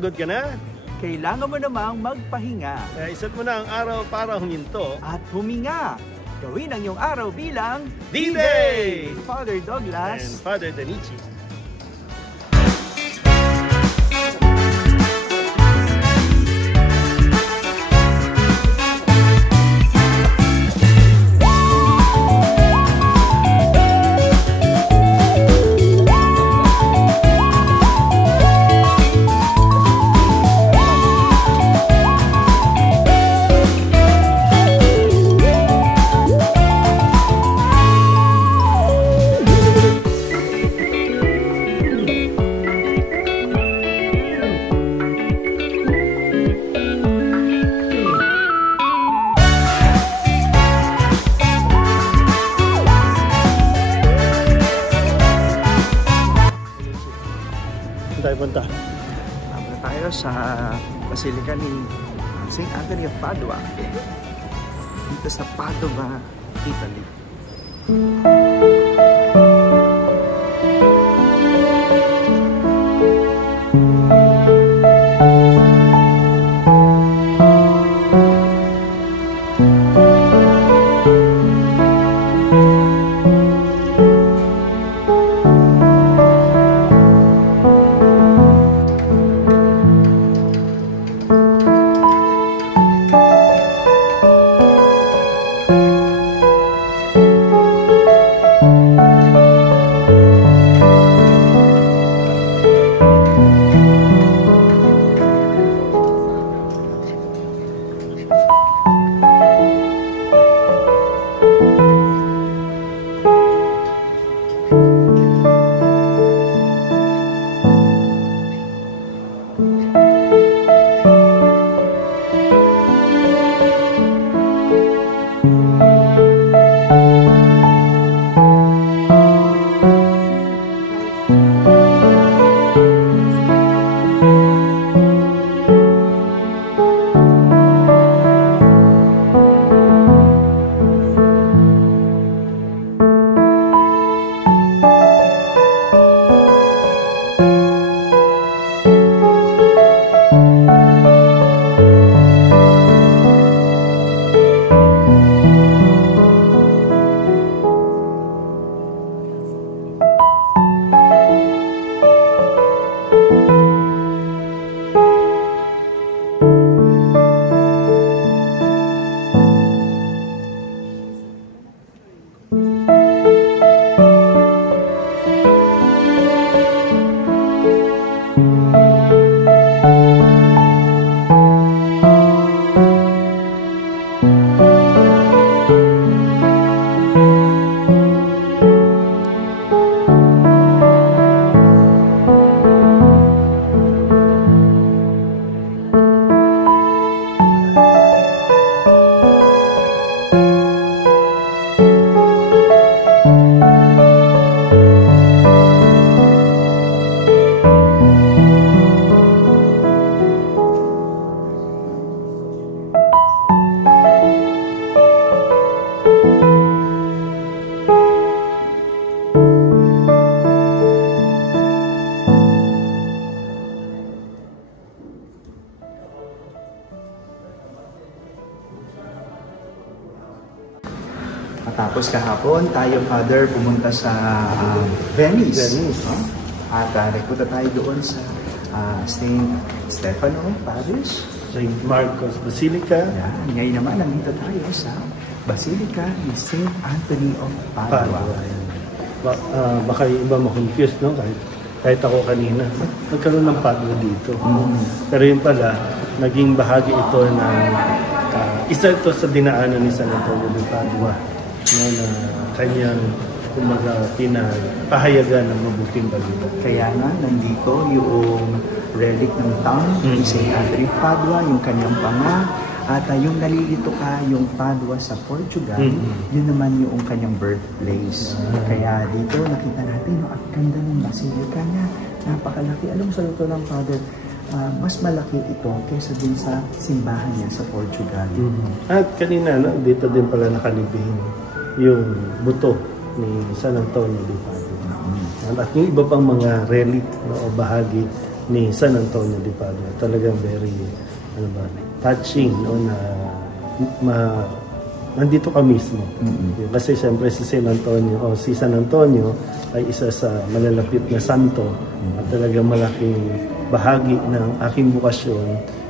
Pagod ka na? Kailangan mo namang magpahinga. Isa't mo na ang araw para huminto. At huminga. Gawin ang iyong araw bilang D-Day! Father Douglas and Father Danichi. Punta tayo sa Basilica ni St. Anthony of Padua dito sa Padova, Italy. Tapos kahapon, tayo, Father, pumunta sa Venice. At nagpunta tayo doon sa St. Stefano Parish. St. Marcos Basilica. Yan. Ngayon naman, nandito tayo sa Basilica ni St. Anthony of Padua. Baka yung iba ma-confuse, no? Kahit ako kanina, nagkaroon ng Padua dito. Pero yun pala, naging bahagi ito ng isa ito sa dinaanan ni San Antonio de Padua, no, na kanyang pinapahayagan ng mabuting balita. Kaya nga, nandito yung relic ng town ni St. Anthony of Padua, yung kanyang panga, at yung nalilito ka, yung Padua sa Portugal, yun naman yung kanyang birthplace. Kaya dito, nakita natin yung ang ganda ng basilika niya. Napakalaki. Alam mo sa luto ng Father, mas malaki ito kaysa din sa simbahan niya sa Portugal. At kanina, no, dito din pala nakalibing yung buto ni San Antonio de Padua. At yung iba pang mga relic, no, o bahagi ni San Antonio de Padua. Talagang very touching, no, na nandito ka mismo. Kasi siyempre si San Antonio ay isa sa malalapit na santo at talagang malaking bahagi ng aking bukasyon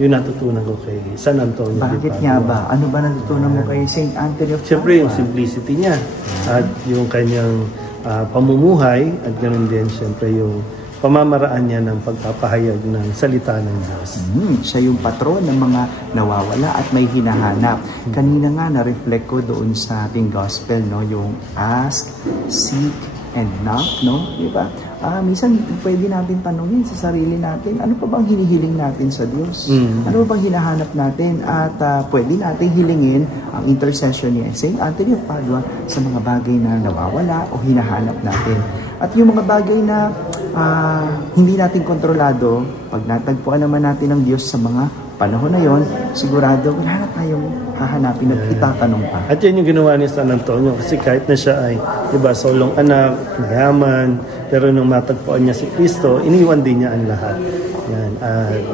yung natutunan ko kay San Antonio de Padua. Bakit nga ba? Ano ba natutunan mo kay St. Anthony of Padua? Siyempre yung simplicity niya at yung kanyang pamumuhay at ganoon din siyempre yung pamamaraan niya ng pagpapahayag ng salita ng Diyos. Siya yung patron ng mga nawawala at may hinahanap. Kanina nga na-reflect ko doon sa ating gospel, no, yung ask, seek, and knock, no? Diba? Minsan pwede natin tanungin sa sarili natin, ano pa bang hinihiling natin sa Diyos? Ano pa bang hinahanap natin? At pwede natin hilingin ang intercession ni St. Anthony of Padua sa mga bagay na nawawala o hinahanap natin. At yung mga bagay na hindi natin kontrolado, pag natagpuan naman natin ng Diyos sa mga panahon na yon, sigurado wala na tayong hahanapin at itatanong pa. At yan yung ginawa ni San Antonio kasi kahit na siya ay, diba, solong anak, mayaman, pero nung matagpuan niya si Kristo, iniwan din niya ang lahat. Yan.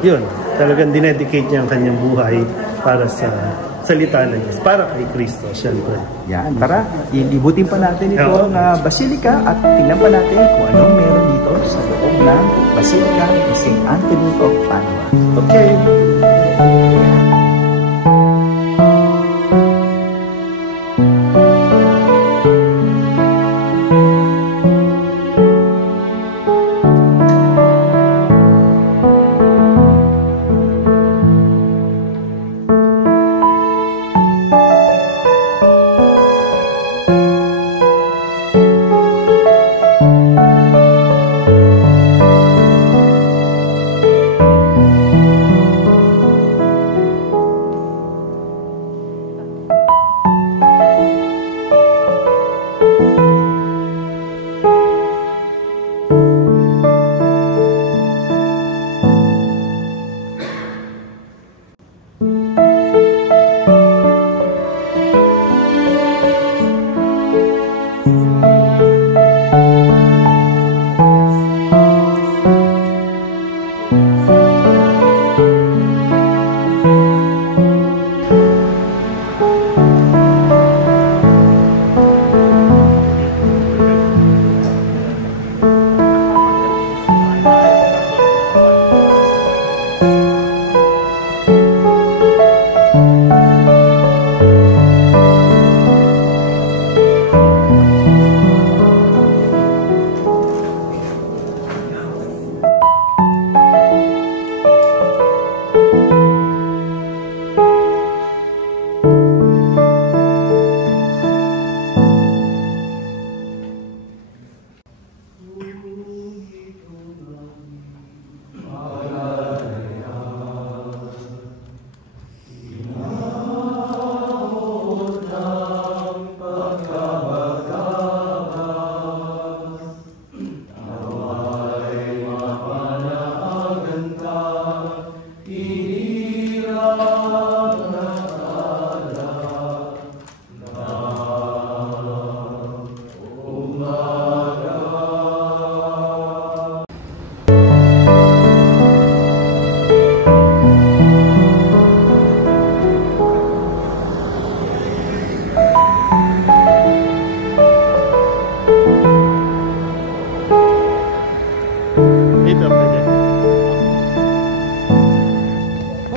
Yun, talagang dinedicate niya ang kanyang buhay para sa salita ng Diyos, para kay Kristo, siyempre. Yan, tara, ilibutin pa natin itong basilika at tingnan pa natin kung anong meron dito sa loob ng Basilika ni St. Anthony of Padua. Okay.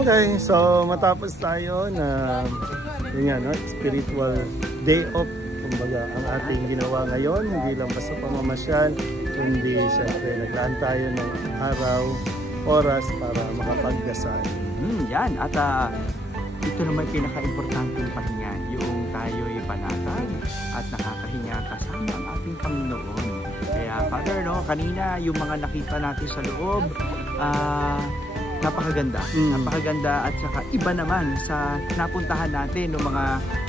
Okay, so matapos tayo na yun nga, no, spiritual day off, kumbaga ang ating ginawa ngayon, hindi lang basta pamamasyal, kundi syempre naglaan tayo ng araw, oras para makapagdasal. Yan, at ito naman pinaka-importanteng pahinga, yung tayo'y panatag at nakakahinga kasama ang ating Panginoon. Kaya Father, no, kanina yung mga nakita natin sa loob, napakaganda. Napakaganda at saka iba naman sa napuntahan natin ng mga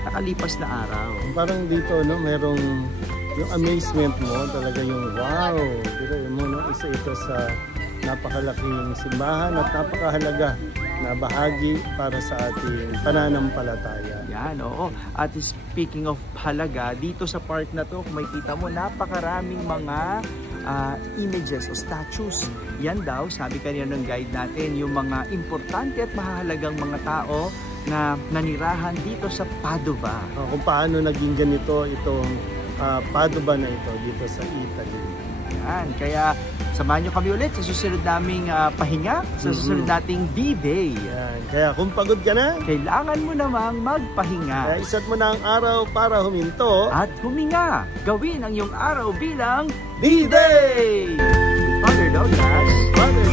nakalipas na araw. Parang dito, no, merong yung amazement mo, talaga yung wow. Dito mo, no, isa ito sa napakalaking simbahan at napakahalaga na bahagi para sa ating pananampalataya. Yan, oo. At speaking of halaga, dito sa park na to, kung makikita mo, napakaraming mga images o statues. Yan daw, sabi kanina ng guide natin, yung mga importante at mahalagang mga tao na nanirahan dito sa Padova. Kung paano naging ganito itong Padova na ito dito sa Italy. Yan, kaya samahan nyo kami ulit sa susunod naming pahinga, sa susunod nating D-Day. Yan. Kaya kung pagod ka na, kailangan mo namang magpahinga. Kaya isa't mo na ang araw para huminto at huminga. Gawin ang iyong araw bilang D-Day! Father Douglas, Father